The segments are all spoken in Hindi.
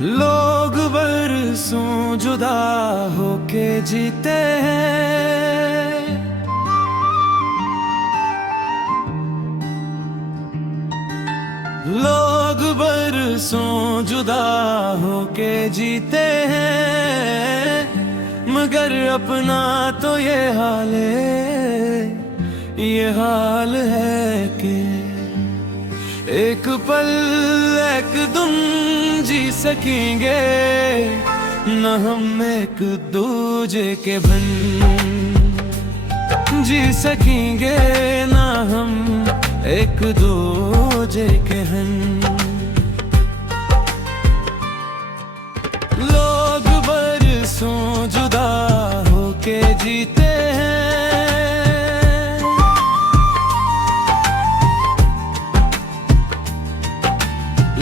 लोग बरसों जुदा होके जीते हैं। लोग बरसों जुदा होके जीते हैं, मगर अपना तो ये हाल है कि एक पल एक दिन जी सकेंगे न हम एक दूजे के बिन, जी सकेंगे न हम एक दूजे के बिन। लोग बरसों जुदा होके जीते हैं।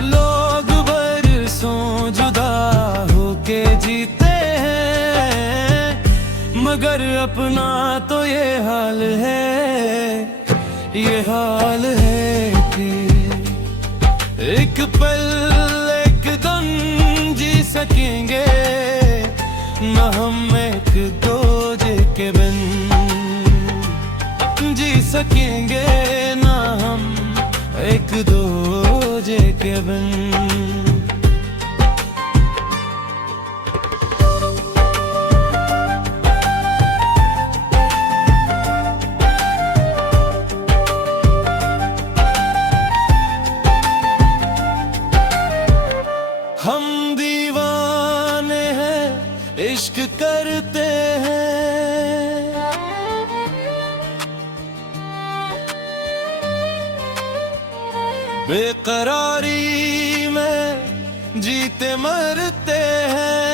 लोग बरसों जुदा होके जीते हैं, मगर अपना तो ये हाल है कि एक पल एक दम जी सकेंगे न हम एक दूजे के बिन, जी सकेंगे न हम एक दूजे के बिन। हम दीवाने हैं, इश्क करते हैं, बेकरारी में जीते मरते हैं।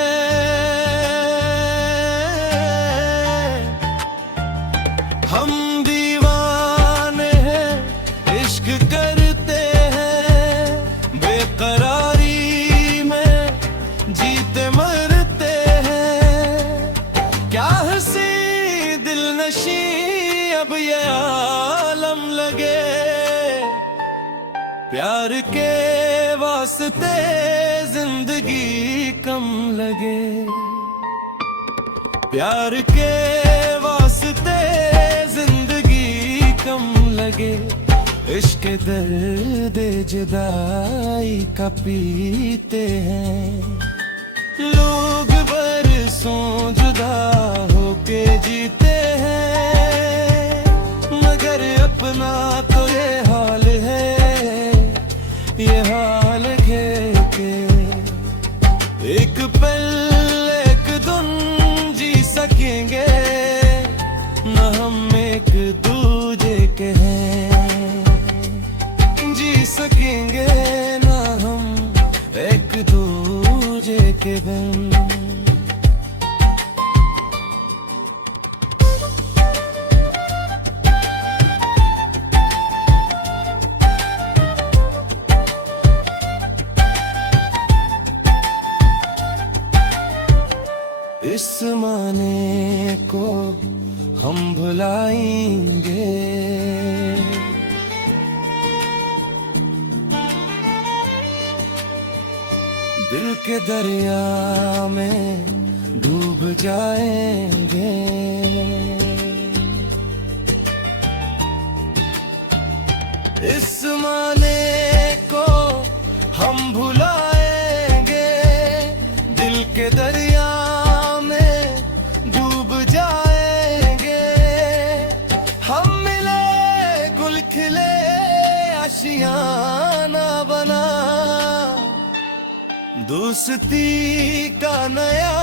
हम दीवाने हैं, इश्क करते हैं, बेकरारी में जीते मरते हैं। क्या हंसी दिल नशी अब ये आलम लगे, प्यार के वास्ते जिंदगी कम लगे, प्यार के वास्ते जिंदगी कम लगे। इश्क दर्द जुदाई का पीते हैं। लोग बरसों जुदा होके जीते हैं, मगर अपना तो ये हाल है कि एक पल एक दिन जी सकेंगे न हम एक दूजे के हैं, जी सकेंगे न हम एक दूजे के बिन। इस माने को हम भुलाएंगे, दिल के दरिया में डूब जाएंगे। इस माने को हम भुलाएंगे, दिल के दरिया खिले आशियाना बना, दोस्ती का नया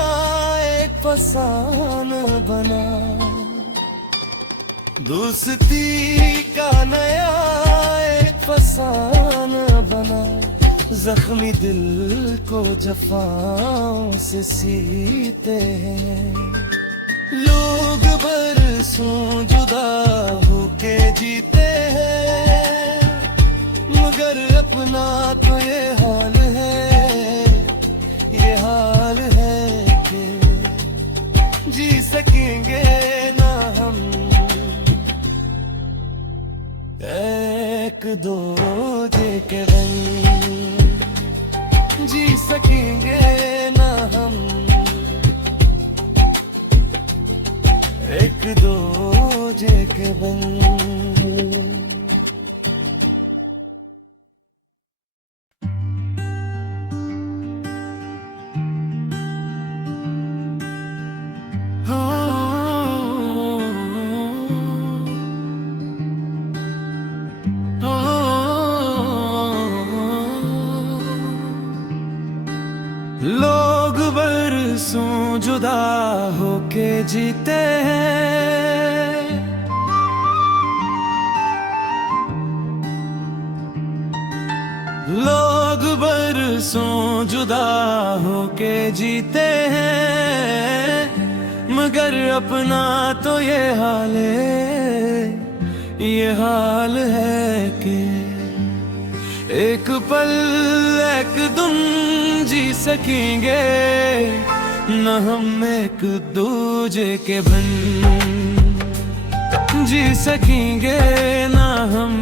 एक फसाना बना, दोस्ती का नया एक फसाना बना। जख्मी दिल को जफाओं से सीते हैं। लोग बरसों जुदा होके जीते हैं, मगर अपना तो ये हाल है कि जी सकेंगे ना हम एक दूजे के बिन, जी सकेंगे बरसों जुदा होके जीते हैं, लोग बरसों जुदा होके जीते हैं, मगर अपना तो ये हाल है कि एक पल एक दिन जी सकेंगे न हम एक दूजे के बिन, जी सकेंगे ना हम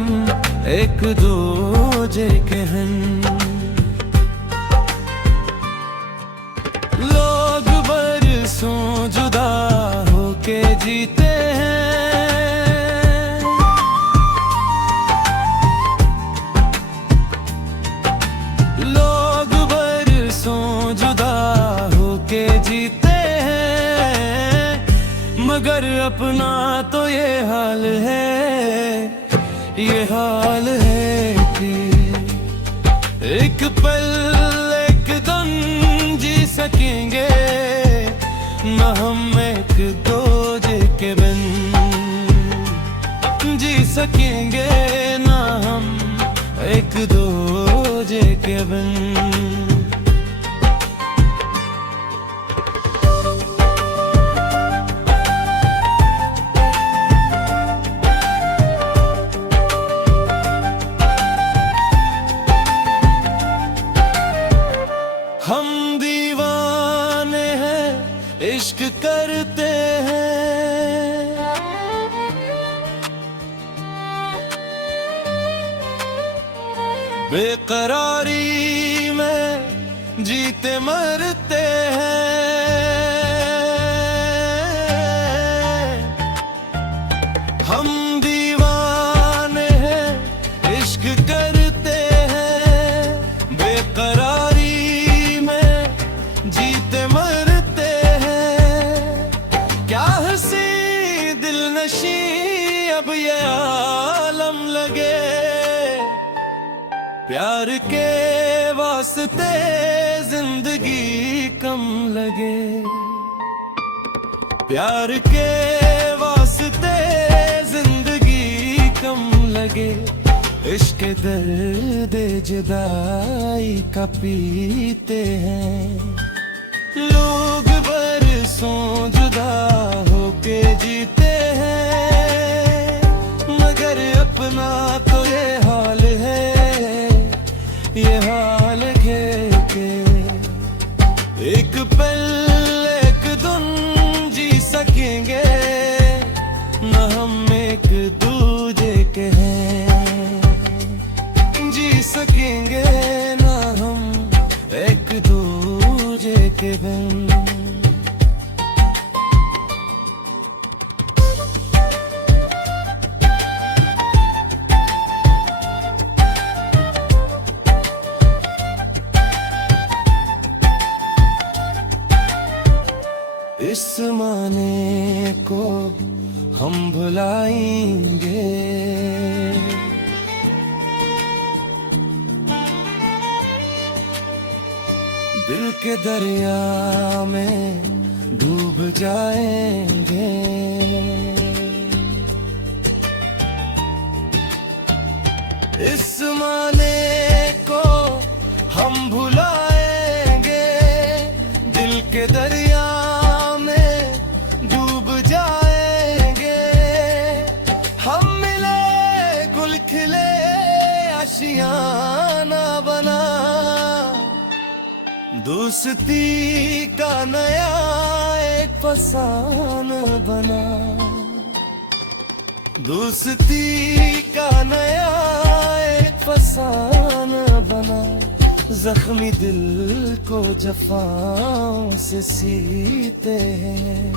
एक दूजे के हन। लोग बरसों जुदा होके जीते हैं, लोग बरसों जुदा होके जीते हैं, मगर अपना तो ये हाल है कि एक पल एक दम जी सकेंगे न हम एक दूजे के बिन, जी सकेंगे ना हम एक दूजे के बिन। हम दीवाने हैं, इश्क करते हैं, बेकरारी में जीते मरते हैं। हम दीवाने हैं, इश्क करते हैं, बेकरारी जीते मरते हैं। क्या हंसी दिल नशी अब ये आलम लगे, प्यार के वास्ते जिंदगी कम लगे, प्यार के वास्ते जिंदगी कम लगे। इश्क दर्द जुदाई का पीते हैं, लोग बरसों जुदा होके जीते हैं, मगर अपना तो ये हाल है कि एक पल एक दिन जी सकेंगे न हम एक दूजे के हैं, जी सकेंगे ना हम एक दूजे के बिन। इस माने को हम भुलाएंगे, दिल के दरिया में डूब जाएंगे। इस माने को हम भुलाएंगे, दिल के दरिया में डूब जाएंगे। हम मिले गुल खिले आशियाना बना, दोस्ती का नया एक फसाना बना, दोस्ती का नया एक फसाना बना। जख्मी दिल को जफाओं से सीते हैं,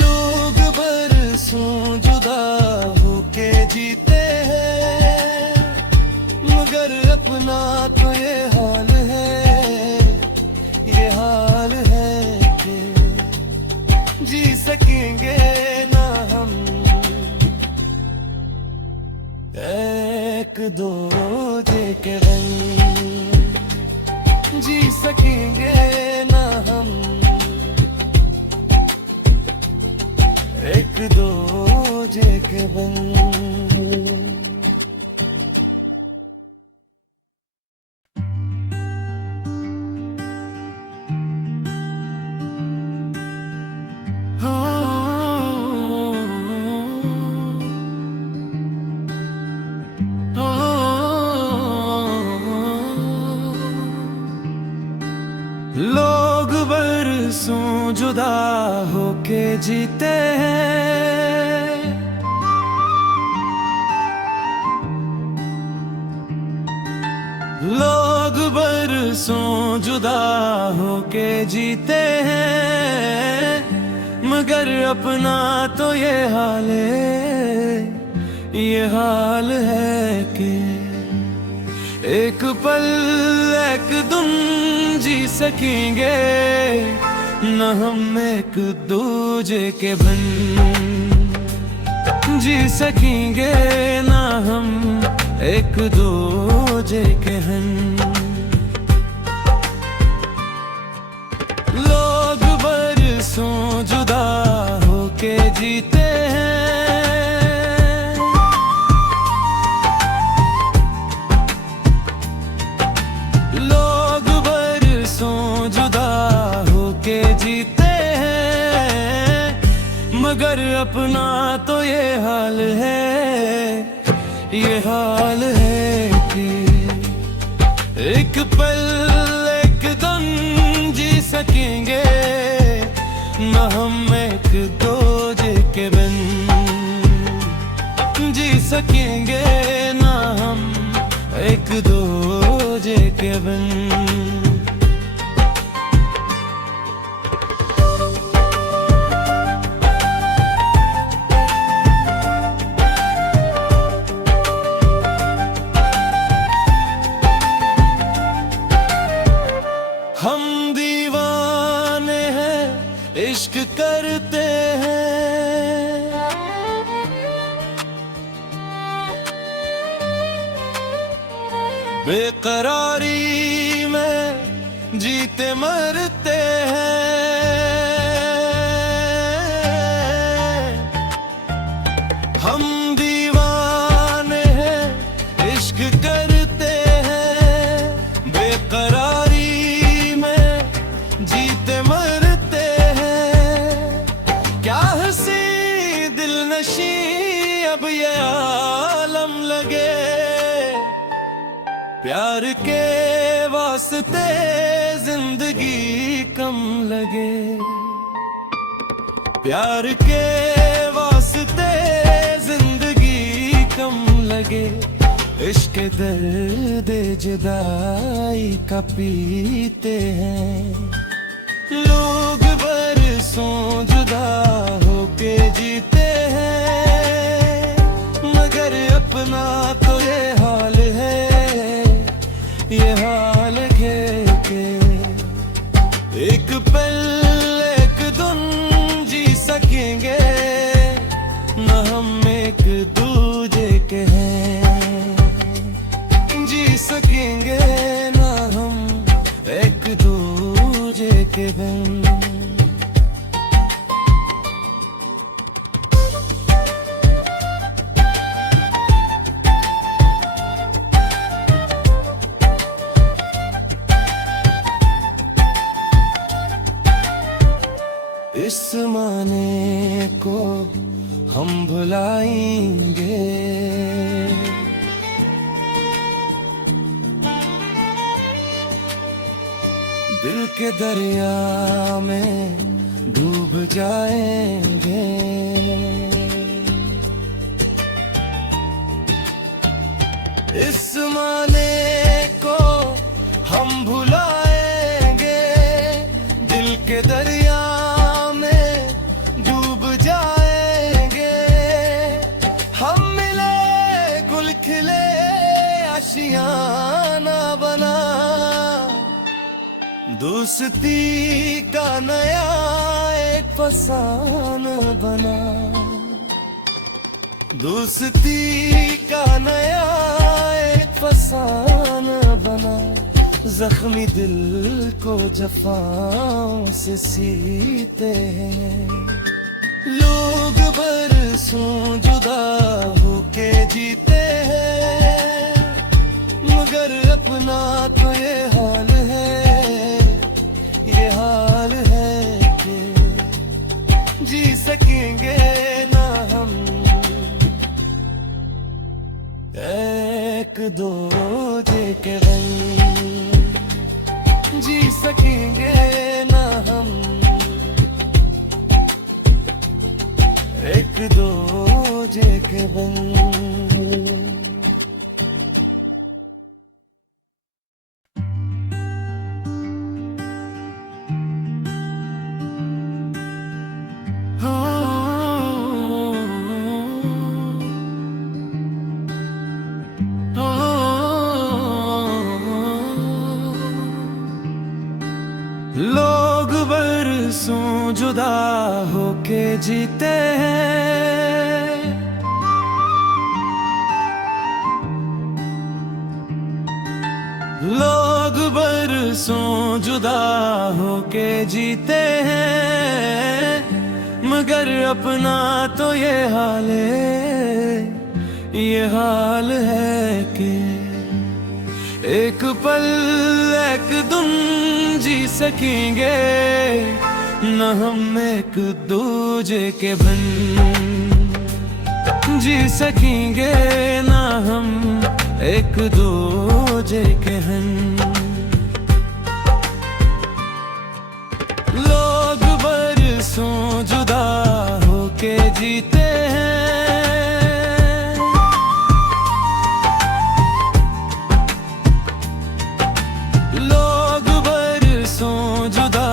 लोग बरसों जुदा होके जीते हैं, मगर अपना तो ये हाल है कि जी सकेंगे ना हम एक दूजे के रंग, जी सकेंगे ना हम एक दूजे के बन। लोग बरसों जुदा होके जीते हैं, लोग बरसों जुदा होके जीते हैं, मगर अपना तो ये हाल है कि एक पल एक दिन जी सकेंगे न हम एक दूजे के बिन, जी सकेंगे न हम एक दूजे के हन। लोग बरसों जुदा होके जीते हैं, लोग बरसों जुदा होके जीते हैं, मगर अपना तो ये हाल है कि एक पल एक दम जी सकेंगे न हम एक दूजे के बिन, जी सकेंगे न हम एक दूजे के बिन। हम दीवाने हैं इश्क करते हैं, बेकरारी में जीते मरते हैं। हम दीवाने हैं इश्क करते हैं, बेकरारी जीते मरते हैं। क्या हंसी दिल नशी अब ये आलम लगे, प्यार के वास्ते जिंदगी कम लगे, प्यार के वास्ते जिंदगी कम लगे। इश्क दर्द जुदाई का पीते हैं, लोग बरसों जुदा होके जीते हैं, मगर अपना तो ये हाल है कि एक पल एक दिन जी सकेंगे न हम एक दूजे के हैं, जी सकेंगे न हम एक दूजे के बिन। इस माने को हम भुलाएंगे, दिल के दरिया में डूब जाएंगे। इस माने को हम भुलाएंगे, दिल के दरिया आशियाना बना, दोस्ती का नया एक फसाना बना, दोस्ती का नया एक फसाना बना। जख्मी दिल को जफाओं से सीते हैं, लोग बरसों जुदा होके जीते हैं, मगर अपना तो ये हाल है, ये हाल है कि जी सकेंगे ना हम एक दूजे के बिन, जी सकेंगे ना हम एक दूजे के बिन। लोग बरसों जुदा होके जीते हैं, लोग बरसों जुदा होके जीते हैं, मगर अपना तो ये हाल है, ये हाल है कि एक पल एक दिन जी सकेंगे न हम एक दूजे के बिन, जी सकेंगे ना हम एक दूजे के बिन। लोग बरसों जुदा होके जीते हैं, लोग बरसों जुदा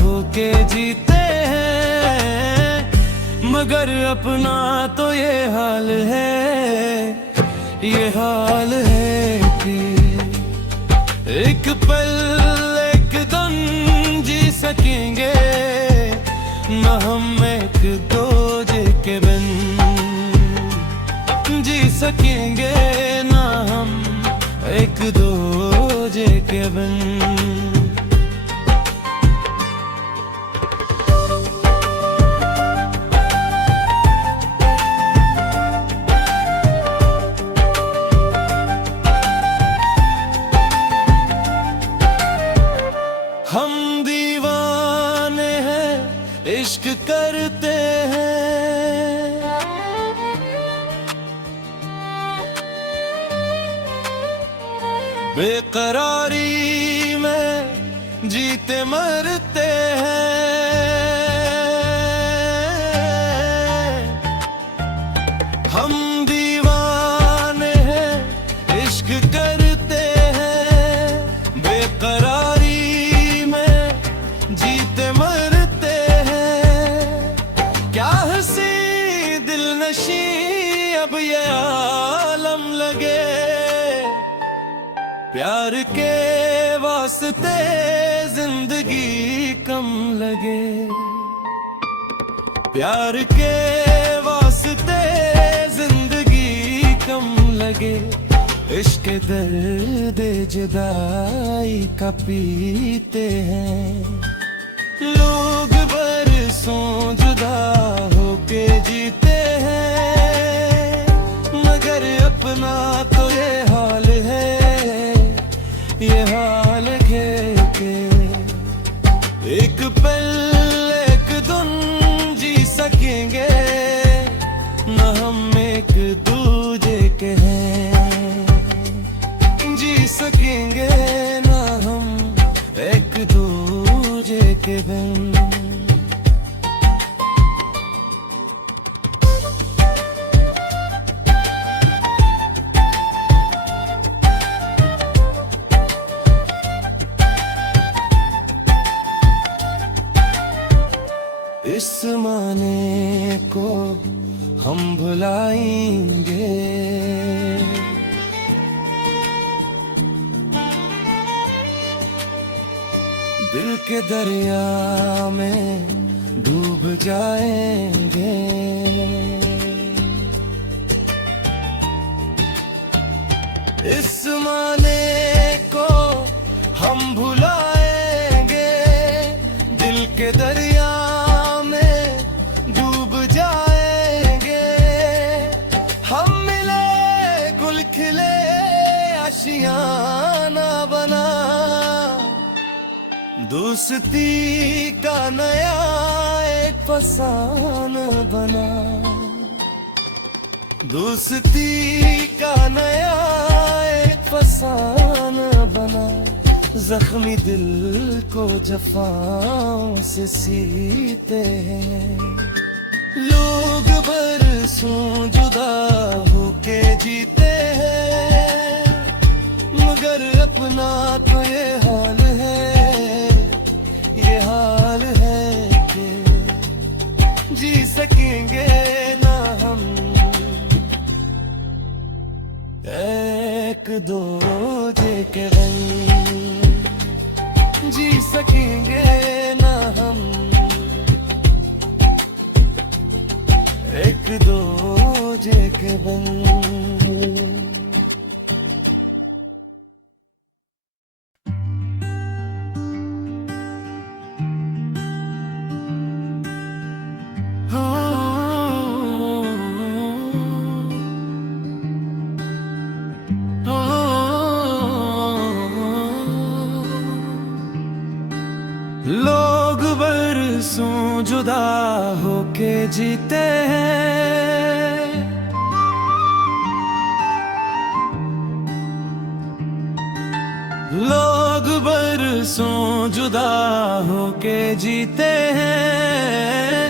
होके जीते हैं, मगर अपना तो ये हाल है, ये हाल है कि एक पल एक दम जी सकेंगे न हम एक दूजे के बिन, जी सकेंगे ना हम एक दूजे के बिन। हम दीवाने हैं इश्क करते हैं, बेकरारी में जीते मरते हैं, हम दीवाने हैं इश्क करते हैं, बेकरारी में जीते मरते हैं। क्या हंसी दिल नशी अब ये आलम लगे, प्यार के वास्ते जिंदगी कम लगे, प्यार के वास्ते जिंदगी कम लगे, इश्क दर्द जुदाई का पीते हैं। लोग बरसों जुदा होके जीते हैं, मगर अपना तो ये हाल है, ये हाल है कि एक पल एक दिन जी सकेंगे न हम एक दूजे के हैं, जी सकेंगे ना हम एक दूजे के बिन। इस माने को हम भुलाएंगे, दिल के दरिया में डूब जाएंगे। इस माने को हम भुलाएंगे, दिल के दरिया में डूब दोस्ती का नया एक फसाना बना, दोस्ती का नया एक फसाना बना, जख्मी दिल को जफाओं से सीते हैं। लोग बरसों जुदा होके जीते हैं, मगर अपना तो ये हाल है, ये हाल है कि जी सकेंगे ना हम एक दूजे के रंग, जी सकेंगे ना हम एक दूजे के रंग। लोग बरसों जुदा होके जीते हैं, लोग बरसों जुदा होके जीते हैं,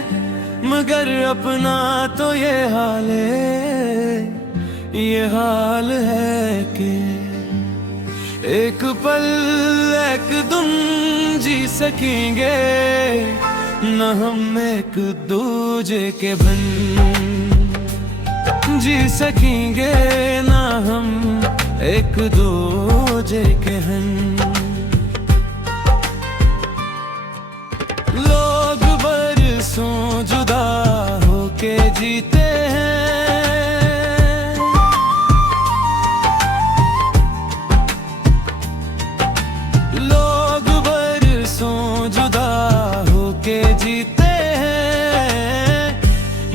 मगर अपना तो ये हाल है, ये हाल है कि एक पल एक दिन जी सकेंगे न हम एक दूजे के बिन, जी सकेंगे ना हम एक दूजे के हन। लोग बरसों जुदा होके जीते हैं, लोग बरसों जुदा होके जीते हैं,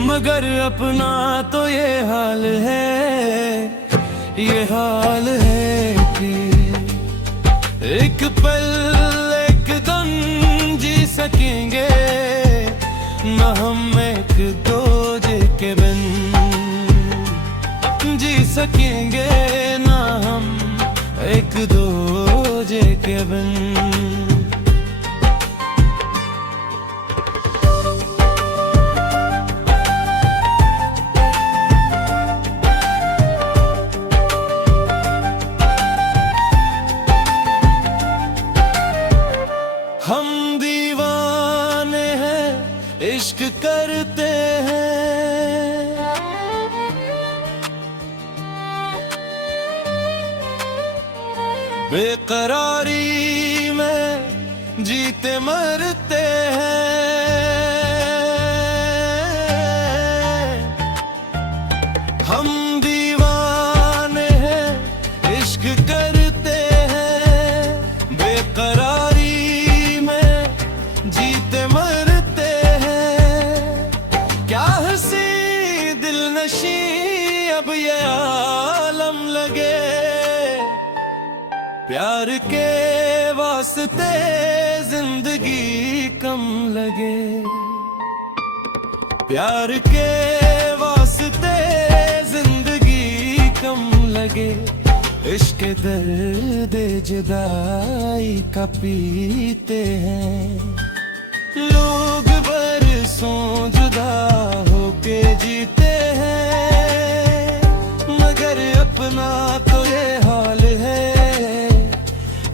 मगर अपना तो ये हाल है, ये हाल है कि एक पल एक दम जी सकेंगे न हम एक दूजे के बिन, जी सकेंगे ना हम एक दूजे के बिन। हम दीवाने हैं, इश्क करते हैं, बेकरारी में जीते मरते हैं। हम दीवाने हैं, इश्क करते हैं, बेकरारी में जीते मरते हैं। क्या हंसी दिल नशी अब ये आलम लगे, प्यार के वास्ते जिंदगी कम लगे, प्यार के वास्ते जिंदगी कम लगे। इश्क दर्द जुदाई का पीते हैं, लोग बरसों जुदा होके जीते हैं, मगर अपना तो ये हाल है,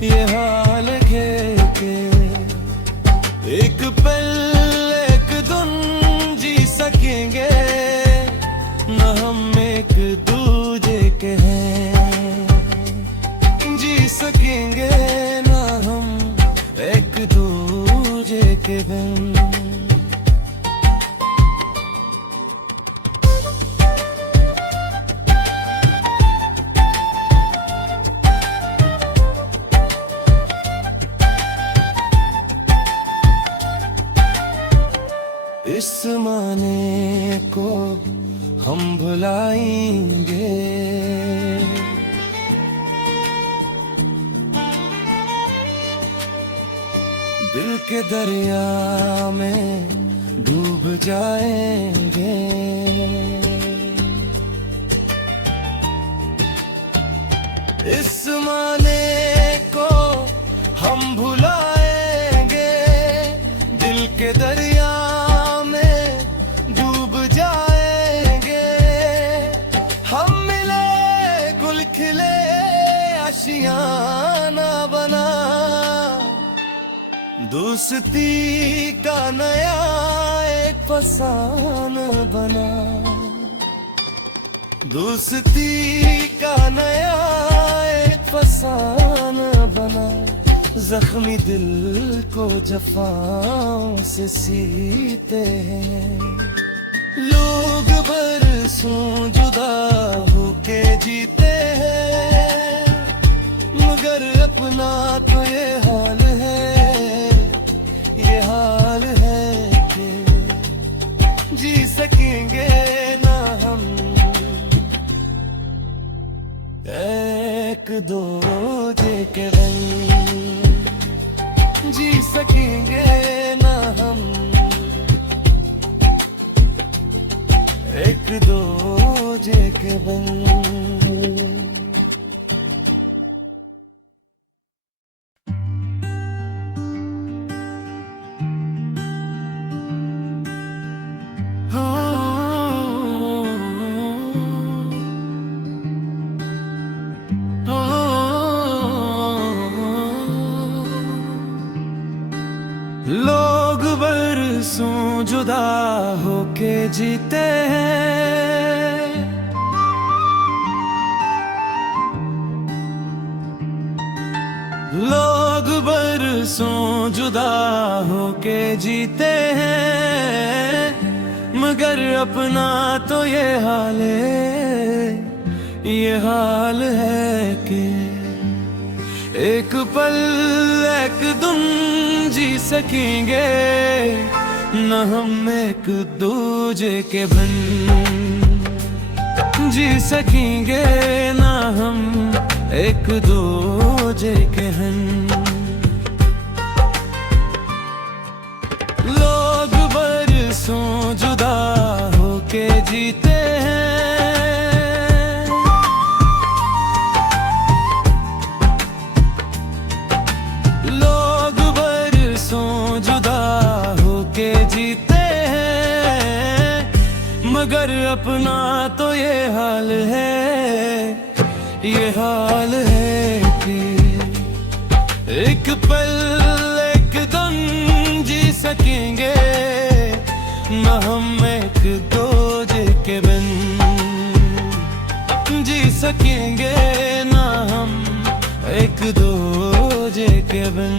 ये हाल है कि एक पल एक दिन जी सकेंगे न हम एक दूजे के हैं, जी सकेंगे ना हम एक दूजे के बिन। इस माने को हम भुलाएंगे, दिल के दरिया में डूब जाएंगे। इस माने को हम भुलाएंगे, दिल के दरिया में डूब जाएंगे। हम मिले गुल खिले आशियाना बना, दोस्ती का नया एक फसाना बना। दोस्ती का नया एक फसाना बना, जख्मी दिल को जफाओं से सीते हैं। लोग बरसों जुदा होके जीते हैं, मगर अपना तो ये हाल है, ये हाल है कि जी सकेंगे ना हम एक दूजे के रंग, जी सकेंगे ना हम एक दूजे के रंग। लोग बरसों जुदा होके जीते हैं, लोग बरसों जुदा होके जीते हैं, मगर अपना तो ये हाल है, ये हाल है कि एक पल एक दिन जी सकेंगे न हम एक दूजे के बिन, जी सकेंगे ना हम एक दूजे के हन। लोग बरसों जुदा होके जीते हैं, लोग बरसों जुदा होके जीते हैं, मगर अपना तो ये हाल है, ये हाल है कि एक पल एक दम जी सकेंगे न हम एक दूजे के बिन, जी सकेंगे ना हम एक दूजे के बिन।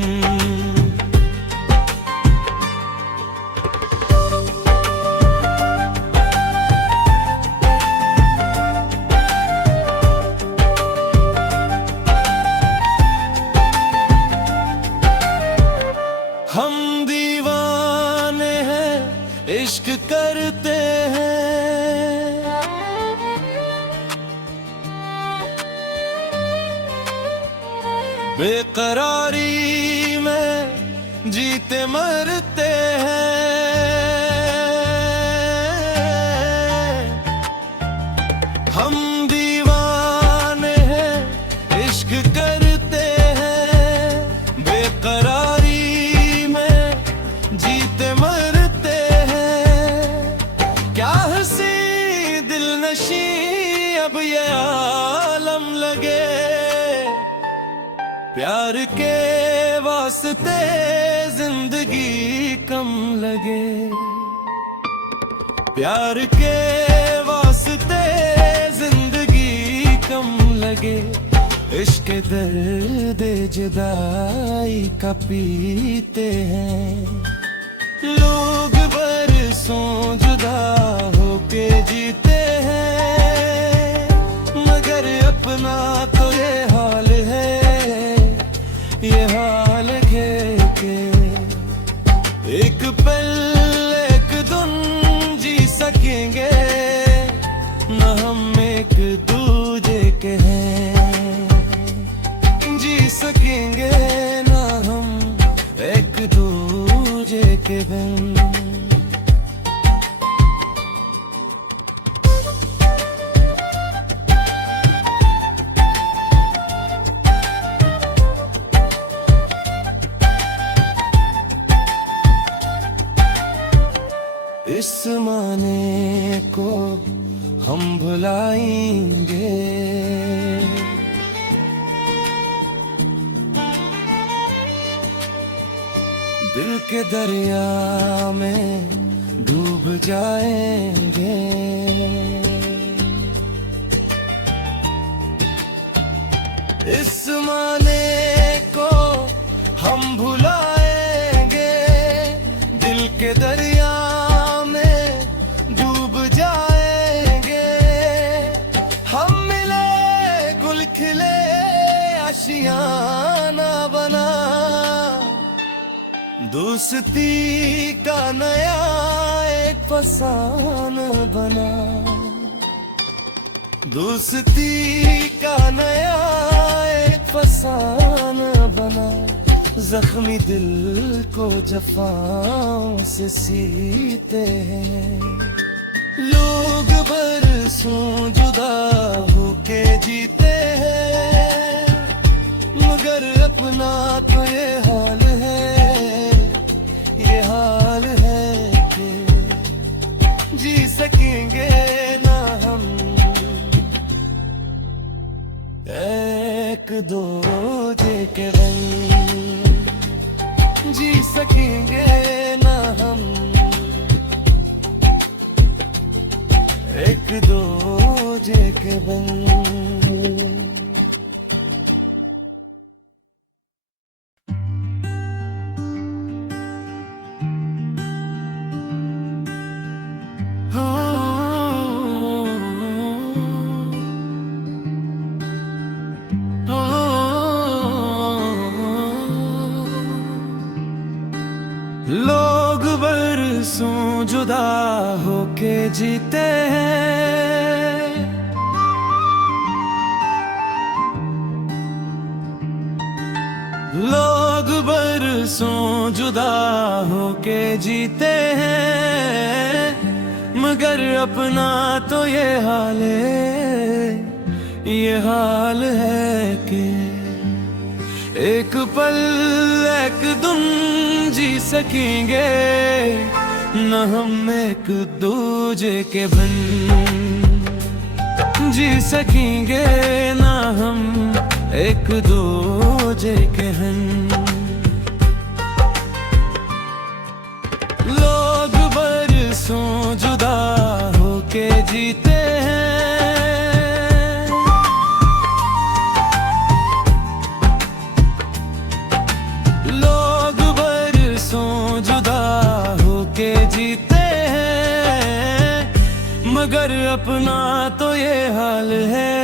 हम दीवाने हैं, इश्क करते हैं, बेकरारी में जीते मरते हैं। हम दीवाने हैं, इश्क करते हैं, बेकरारी में जीते मरते हैं। क्या हंसी दिल नशी अब ये आलम लगे, प्यार के वास्ते जिंदगी कम लगे, प्यार के वास्ते जिंदगी कम लगे। इश्क दर्द जुदाई का पीते हैं, लोग बरसों जुदा होके जीते हैं, मगर अपना तो ये हाल है, ये हाल है कि एक पल एक दिन जी सकेंगे न हम एक दूजे के हैं, जी सकेंगे ना हम एक दूजे इस माने को हम भुलाएंगे। दिल के दरिया में डूब जाएंगे। इस माने को हम भुलाएंगे। दिल के दरिया में डूब जाएंगे। हम मिले गुल खिले आशियाना बना, दोस्ती का नया एक फसाना बना। दोस्ती का नया एक फसाना बना। जख्मी दिल को जफाओं से सीते हैं। लोग बरसों जुदा होके जीते हैं, मगर अपना तो ये हाल है, ये हाल है कि जी सकेंगे ना हम एक दूजे के बिन। जी सकेंगे ना हम एक दूजे के बिन। लोग बरसों जुदा होके जीते हैं, लोग बरसों जुदा होके जीते हैं, मगर अपना तो ये हाल है, ये हाल है कि एक पल एक दिन जी सकेंगे न हम एक दूजे के बिन। जी सकेंगे ना हम एक दूजे के बिन। लोग बरसों जुदा होके जीते हैं, लोग बरसों जुदा होके जीते हैं, मगर अपना तो ये हाल है,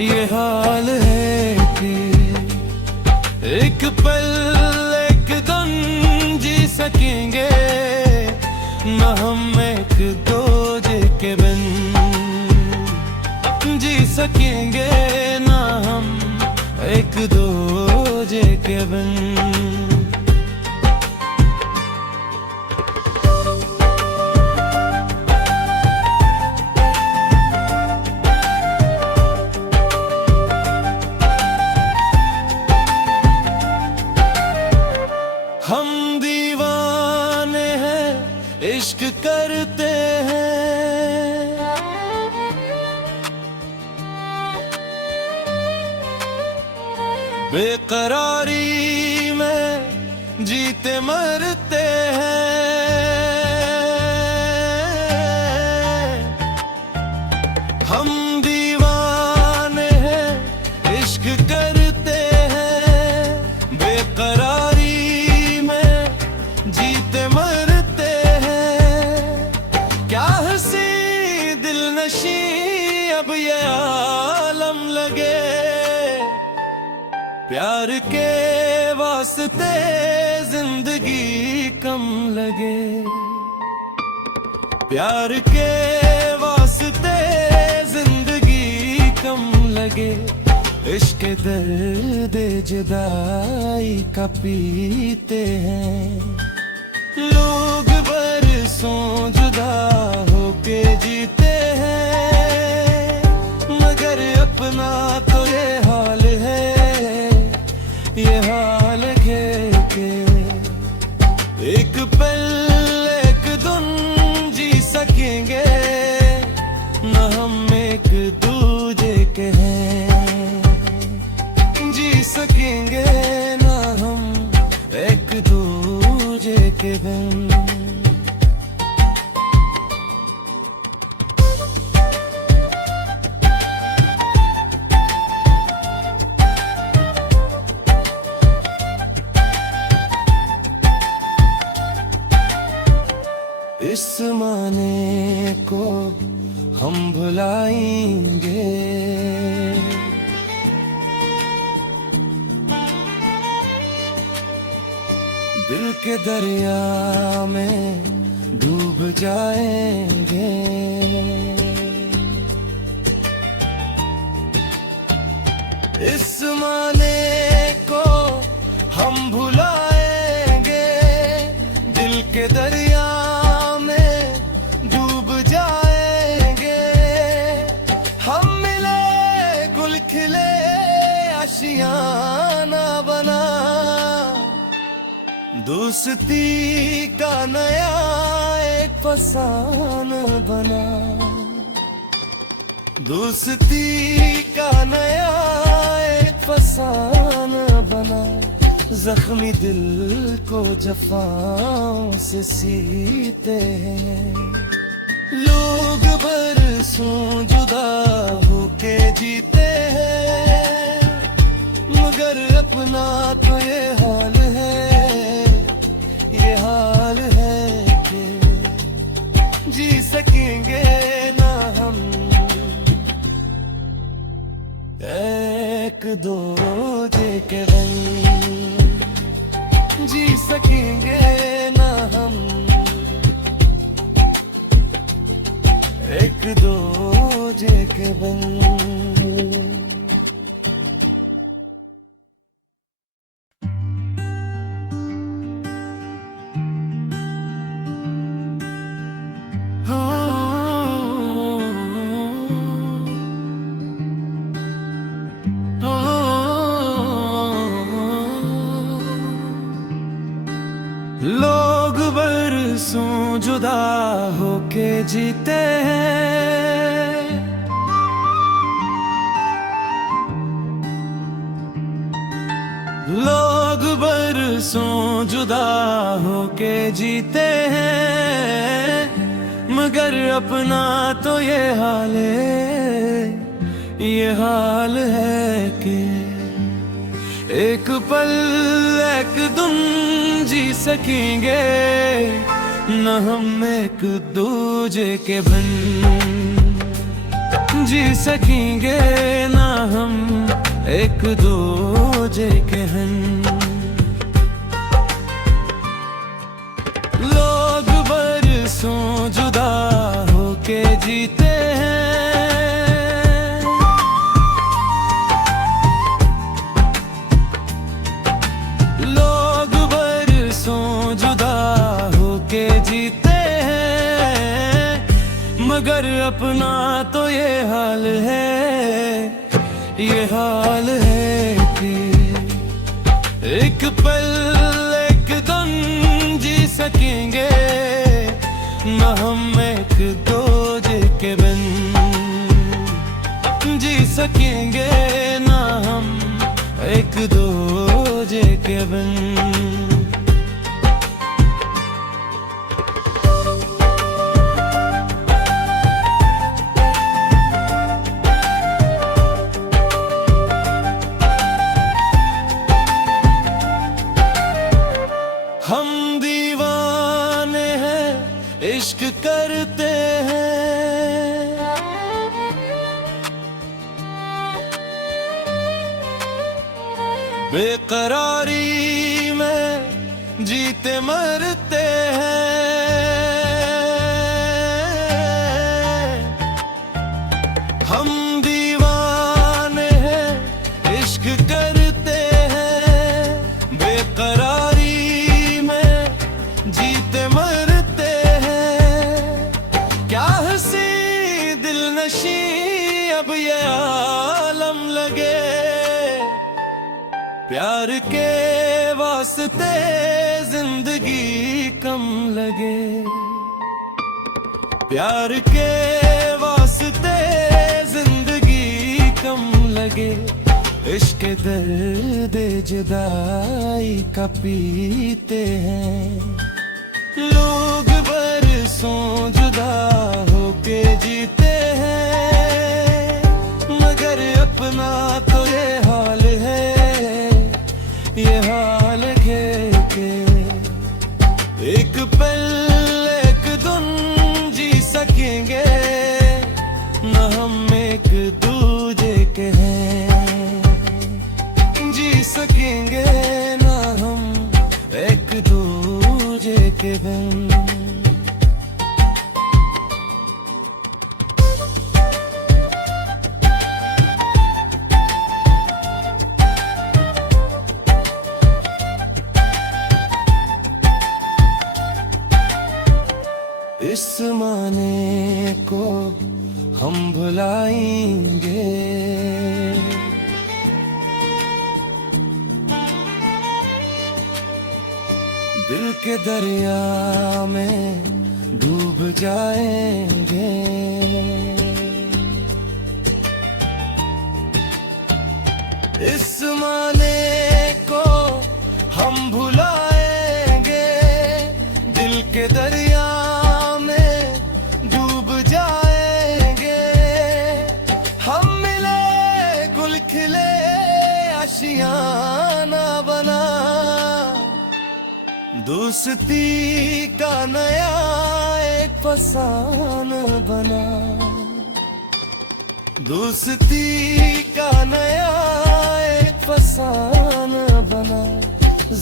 ये हाल है कि एक पल एक दिन जी सकेंगे न हम एक दूजे के बिन। जी सकेंगे ना हम एक दूजे के बिन। हम दीवाने हैं, इश्क करते हैं, बेकरारी में जीते मरते हैं। हम दीवाने हैं, इश्क करते हैं, बेकरारी में जीते मरते हैं। क्या हंसी दिल नशी अब ये आलम लगे, प्यार के वास्ते जिंदगी कम लगे। प्यार के वास्ते जिंदगी कम लगे। इश्क दर्द जुदाई का पीते हैं, लोग बरसों जुदा होके जीते हैं, मगर अपना तो ये हाल है, ये हाल है कि एक पल एक दिन के गम। इस माने को हम भुलाएंगे, दिल के दरिया में डूब जाएंगे। इस माने को हम भुलाएंगे, दिल के दरिया आशियाना बना, दोस्ती का नया एक फसाना बना, दोस्ती का नया एक फसाना बना। जख्मी दिल को जफाओं से सीते हैं, लोग बरसों जुदा होके जीते हैं, मगर अपना तो ये हाल है, ये हाल है कि जी सकेंगे ना हम एक दूजे के रंग, जी सकेंगे ना हम एक दूजे के रंग। लोग बरसों जुदा होके जीते हैं, लोग बरसों जुदा होके जीते हैं, मगर अपना तो ये हाल है, ये हाल है कि एक पल एक दिन जी सकेंगे न हम एक दूजे के बिन, जी सकेंगे ना हम एक दूजे के हन। लोग बरसों जुदा होके जीते हैं, लोग बरसों जुदा होके जीते हैं, मगर अपना तो ये हाल है, ये हाल है कि एक पल एक दम जी सकेंगे न हम एक दूजे के बिन, जी सकेंगे ना हम एक दूजे के बिन। हम दीवाने हैं, इश्क करते हैं, बेकरारी में जीते मरते हैं। हम दीवाने हैं, इश्क करते हैं, बेकरारी में जीते मरते हैं। क्या हंसी दिल नशी अब ये आलम लगे, प्यार के वास्ते जिंदगी कम लगे, प्यार के वास्ते जिंदगी कम लगे। इश्क दर्द जुदाई का पीते हैं, लोग बरसों जुदा होके जीते हैं, मगर अपना तो ये हाल है, ये हाल है के एक पल एक दिन जी सकेंगे न हम एक दूजे के हैं, जी सकेंगे ना हम एक दूजे के बिन। इस माने को हम भुलाएंगे, दिल के दरिया में डूब जाएंगे। इस माने को हम भुलाएंगे, दिल के दरिया खिले आशियाना बना, दोस्ती का नया एक फसाना बना, दोस्ती का नया एक फसाना बना,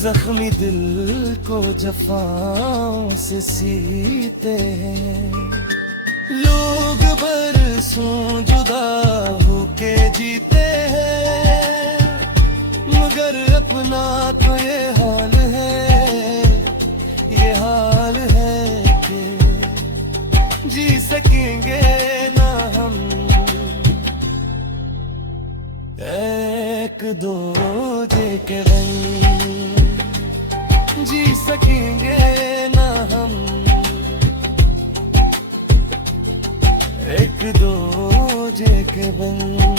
जख्मी दिल को जफाओं से सीते हैं। लोग बरसों जुदा होके जीते हैं, मगर अपना तो ये हाल है, ये हाल है कि जी सकेंगे ना हम एक दूजे के बिन, जी सकेंगे ना हम एक दूजे के बिन।